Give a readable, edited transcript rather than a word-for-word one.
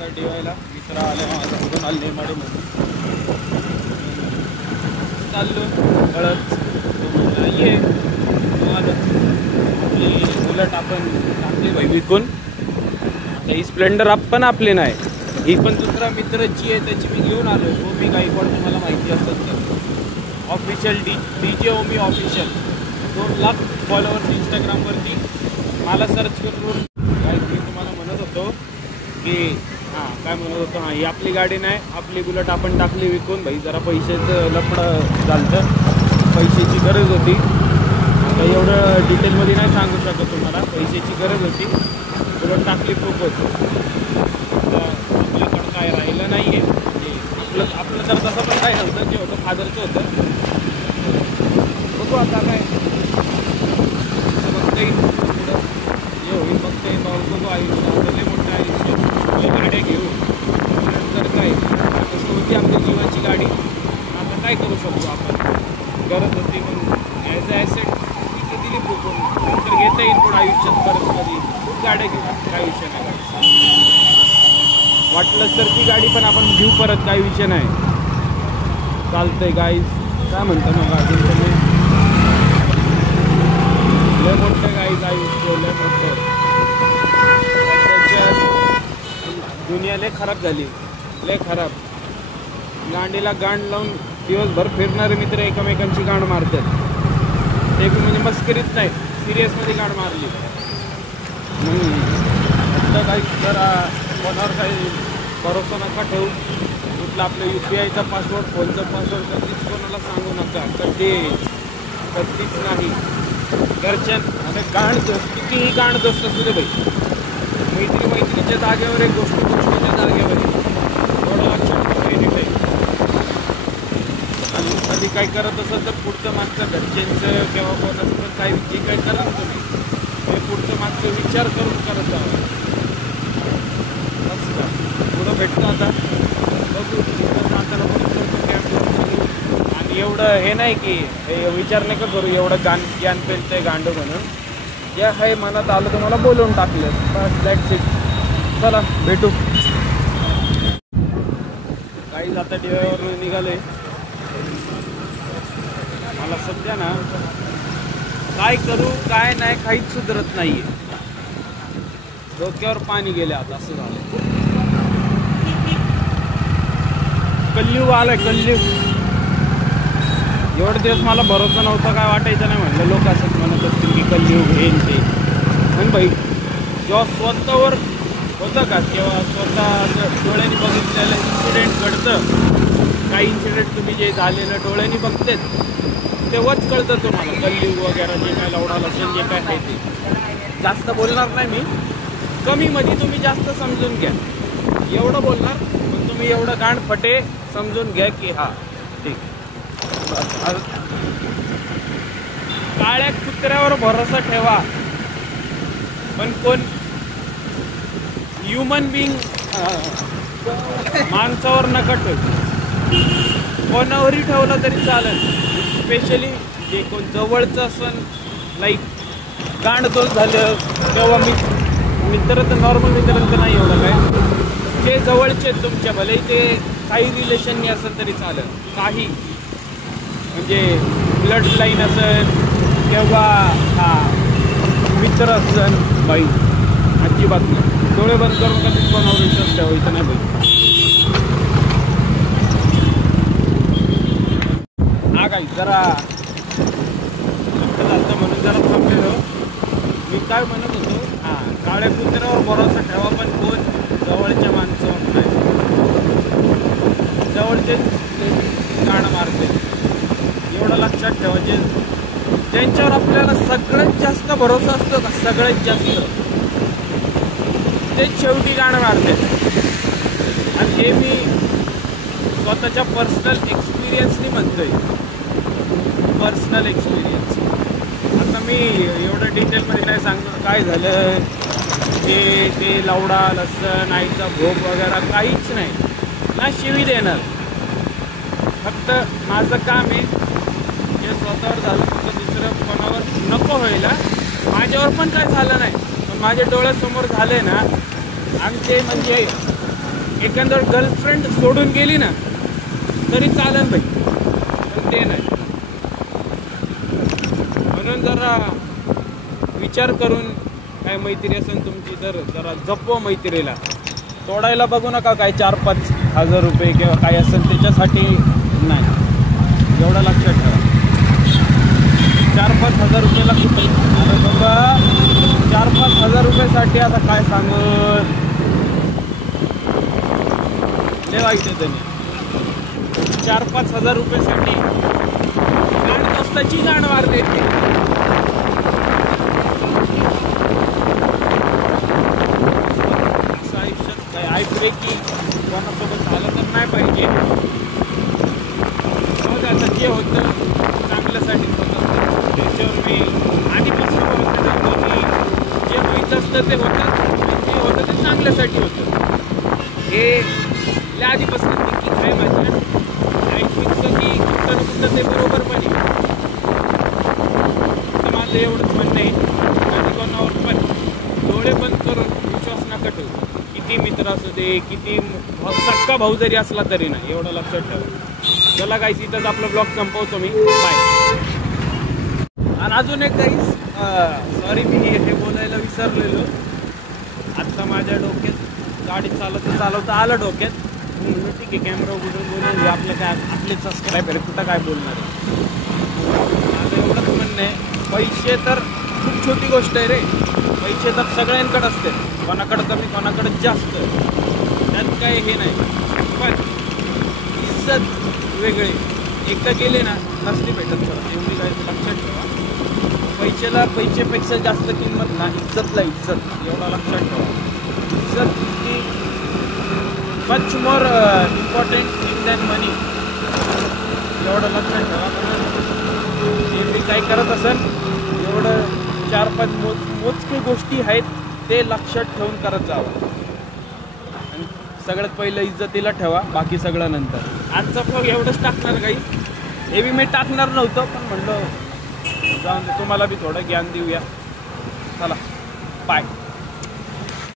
आता डिवायला मित्र आले माझा उडून आले नेमाडीमध्ये चाललो कळत म्हणलं ये आपली बुलेट आपण टाकली भाई विकून. ही स्प्लेंडर आपण आपली नाही, ही पण दुसरा मित्राची आहे, त्याची मी घेऊन आलो. ओमी गायकवाड तुम्हाला माहिती असेल तर ऑफिशियल DJ ओमी ऑफिशियल 2 लाख फॉलोअर्स इंस्टाग्रामवरती. मला सर्च करून काय मी तुम्हाला म्हणत होतो की काय म्हणत होतो ही आपली गाडी नाही, आपली बुलेट आपण टाकली विकून. भाई जरा पैशाचं लफडं झालं, पैशाची गरज होती. आता एवढं डिटेलमध्ये नाही सांगू शकत तुम्हाला, पैशाची गरज होती, बुलेट टाकली खूप होतो. आपल्याकडं काय राहिलं नाही आहे म्हणजे आपलं तर तसं पण काय नव्हतं, जे होतं फादरचं होतं. बघू आता काय बघता येईल पुढं जे होईल बघता येईल. बघू आयुष्य लय मोठं आयुष्य, गाड्या घेऊ नंतर काय तसं होती आपली जीवाची गाडी. आता काय करू शकतो आपण, गरज होती म्हणून ॲज अ ॲसेट तिथे दिली फुकून. नंतर घेता येईल पुढं आयुष्यात परत कधी खूप गाड्या घेऊ, काय विषय नाही. वाटलं तर ती गाडी पण आपण घेऊ परत, काही विषय नाही. चालतंय गाईज, काय म्हणतं मग अजून तुम्ही? लय मोठं गाईज आयुष्य, लय मोठं. दुनिया लय खराब झाली, लय खराब. गांडीला गांड लावून दिवसभर फिरणारे मित्र एकमेकांची गांड मारतात. ते म्हणजे मस्करीत नाही, सिरियसमध्ये गांड मारली. आता काही जरा कोणावर काही भरोसा नका ठेवू. कुठलं आपलं UPIचा पासवर्ड, फोनचा पासवर्ड कधीच कोणाला सांगू नका, कधीच नाही. घरच्या आता गांड दोस्त कितीही गांड दोस्त असू दे भाई, मैत्रीच्या जागेवर एक गोष्टीच्या जागेवर थोडं लक्षात ठेवायला. आणि कधी काही करत असेल तर पुढचं मागचं घरच्यांचं किंवा कोणाचं पण काही जे काही करत तुम्ही ते पुढचं मागचं विचार करून करत जावं. असं का पुढं भेटतं आता बघू नात्याला परत. आणि एवढं हे नाही की हे विचार नाही का करू एवढं ज्ञान पेलतंय गांडू म्हणून. जे आहे मनात आलं तुम्हाला बोलवून टाकलं बस, दॅट्स इट. चला भेटू. काही आता डिवायवरून निघाले. मला सध्या ना काय करू काय नाही काहीच सुधरत नाहीये, डोक्यावर पाणी गेले आता. असं झालं, कलयुग आलाय कलयुग. एवढे दिवस मला भरोसा नव्हता, काय वाटायचं नाही. म्हणलं लोक असंच म्हणत असतील की कलयुग हे ते. पण भाई जेव्हा स्वतःवर होतं का, तेव्हा स्वतः डोळ्यांनी बघितलेलं इन्सिडेंट घडतं. काही इन्सिडेंट तुम्ही जे झालेलं डोळ्यांनी बघतेत तेव्हाच कळतं तुम्हाला कलयुग वगैरे जे काय लवडाल असेल जे काय आहे ते. जास्त बोलणार नाही मी, कमीमध्ये तुम्ही जास्त समजून घ्या. एवढं बोलणार पण तुम्ही एवढं गांड फटे समजून घ्या की हा ठीक. काळ्या कुत्र्यावर भरोसा ठेवा, पण कोण ह्युमन बिंग माणसावर नका ठेवू. कोणावरही ठेवलं तरी चालेल, स्पेशली जे कोण जवळचं असन, लाईक गांडदोष झालं तेव्हा मित्र तर नॉर्मल मित्रांचं नाही एवढं काय, जे जवळचे आहेत तुमच्या भले ते काही रिलेशननी असेल तरी चालेल. काही म्हणजे ब्लड लाईन असेल किंवा मित्र असेल, बाई अजिबात नाही. डोळे बंद करून कधीच कोणावर विश्वास ठेवायचा नाही बाई. हा काय जरा झालं म्हणून जरा थांबलेलो. मी काय म्हणत होतो, काळ्या कुत्र्यावर भरोसा ठेवा पण कोण जवळच्या माणसावर नाही. जवळचे गाणं मारते एवढं लक्षात ठेवा. ज्यांच्यावर आपल्याला सगळ्यात जास्त भरोसा असतो का, सगळ्यात जास्त ते शेवटी गाणं मारते. आणि हे मी स्वतःच्या पर्सनल एक्सपिरियन्सनी म्हणतोय, पर्सनल एक्सपिरियन्स. आता मी एवढं डिटेलमध्ये नाही सांगणार काय झालं ते लवडा लसण आईचा भोग वगैरे काहीच नाही, ना शिवी देणार. फक्त माझं काम आहे जे स्वतःवर झालं फक्त दुसरं कोणावर नको व्हायला. माझ्यावर पण काय झालं नाही, पण माझ्या डोळ्यासमोर झाले ना. आमचे म्हणजे एखादं गर्लफ्रेंड सोडून गेली ना तरी चालेल भाई, पण ते नाही. म्हणून जरा विचार करून काय मैत्री असेल तुमची तर जरा जपवा मैत्रीला. तोडायला बघू नका काय 4-5 हजार रुपये किंवा काय असेल त्याच्यासाठी नाही, एवढं लक्षात ठेवा. 4-5 हजार रुपयाला कुठे अरे बाबा, 4-5 हजार रुपयासाठी आता काय सांगत लय वाईट त्याने. 4-5 हजार रुपयासाठी गाण दोस्ताची गाण मारते. असं आयुष्यात काय ऐकले की कोणासोबत झालं तर नाही पाहिजे. मग आता जे होतं चांगल्यासाठीच होतं, त्याच्यावर मी आधीपासून बोलतो की जे व्हायचं असतं ते होतं, जे होतं ते चांगल्यासाठी होतं. हे आधीपासून थिंकिंग आहे माझ्या. ऐकूचं की कुठं ना कुठं ते बरोबर पण आहे. तर माझं एवढंच म्हणणं आहे, आणि कोणावर पण डोळे बंद करून विश्वास नका ठेवू. किती मित्र असू दे, किती सक्का भाऊ जरी असला तरी नाही, एवढं लक्षात ठेवा. चला गाईस, इथंच आपला ब्लॉग संपवतो मी. बाय. आणि अजून एक गाईस, सॉरी मी हे बोलायला विसरलेलो. आत्ता माझ्या डोक्यात गाडी चालवता आलं डोक्यात. म्हणून ठीक आहे, कॅमेरा उघडून बोलून आपलं काय, आपले सबस्क्रायबर कुठं काय बोलणार आहे. माझं एवढंच म्हणणं आहे, पैसे तर खूप छोटी गोष्ट आहे रे. पैसे तर सगळ्यांकडे असते, कोणाकडं कमी कोणाकडं जास्त, त्यात काय हे नाही. पण इज्जत वेगळी, एकदा गेले ना नसती भेटत सर, एवढी काय लक्षात ठेवा. पैशापेक्षा जास्त किंमत ना इज्जतला इज्जत, एवढा लक्षात ठेवा. इज्जत ही much more important thing than money, एवढं लक्षात ठेवा. जे मी काय करत असेल एवढं 4-5 मोजके गोष्टी आहेत ते लक्षात ठेवून करत जावं. आणि सगळ्यात पहिलं इज्जतीला ठेवा, बाकी सगळं नंतर. आजचा ब्लॉग एवढंच टाकणार काही, हे बी मी टाकणार नव्हतं, पण म्हणलं जाऊन तुम्हाला बी थोडं ज्ञान देऊया. चला बाय.